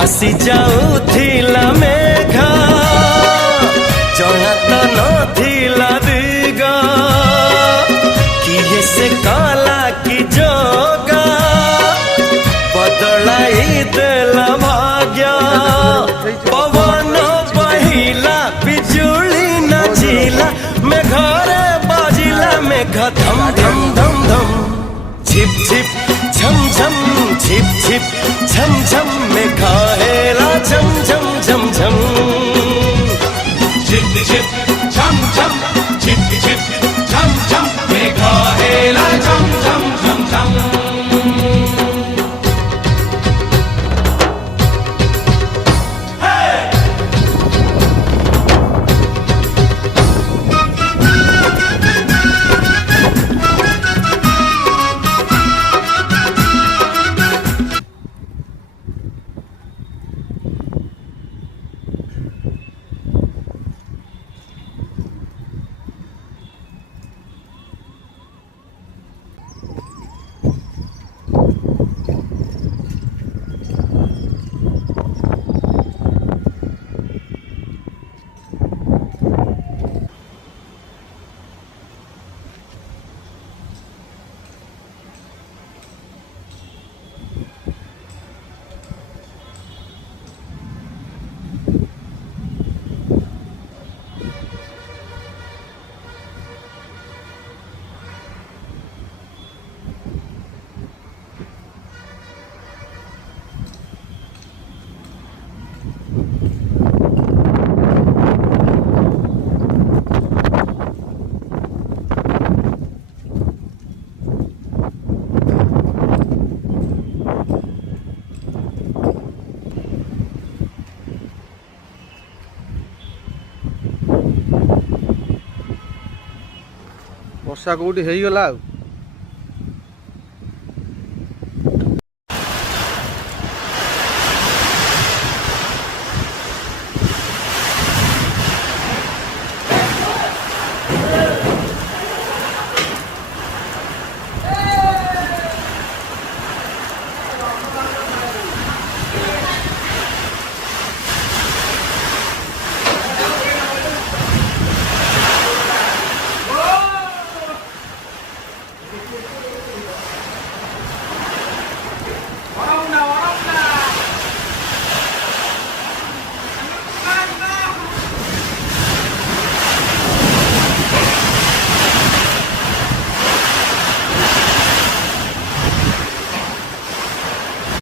आसी जाऊथिला मेघ जଣା तो नथिला दिग किए से काला की जोगा बदलाई देला भाग्य पवन बहिला बिजुली नचिला में घरे बाजिला में धम धम धम धम छिप छिप झम झम छिप छिप झम झम में खाहेला झम झम झम झम छिप छिप झम झम छिप छिप झम झम में खाहेला झम झम झम झम वर्षा कौटी हो गला।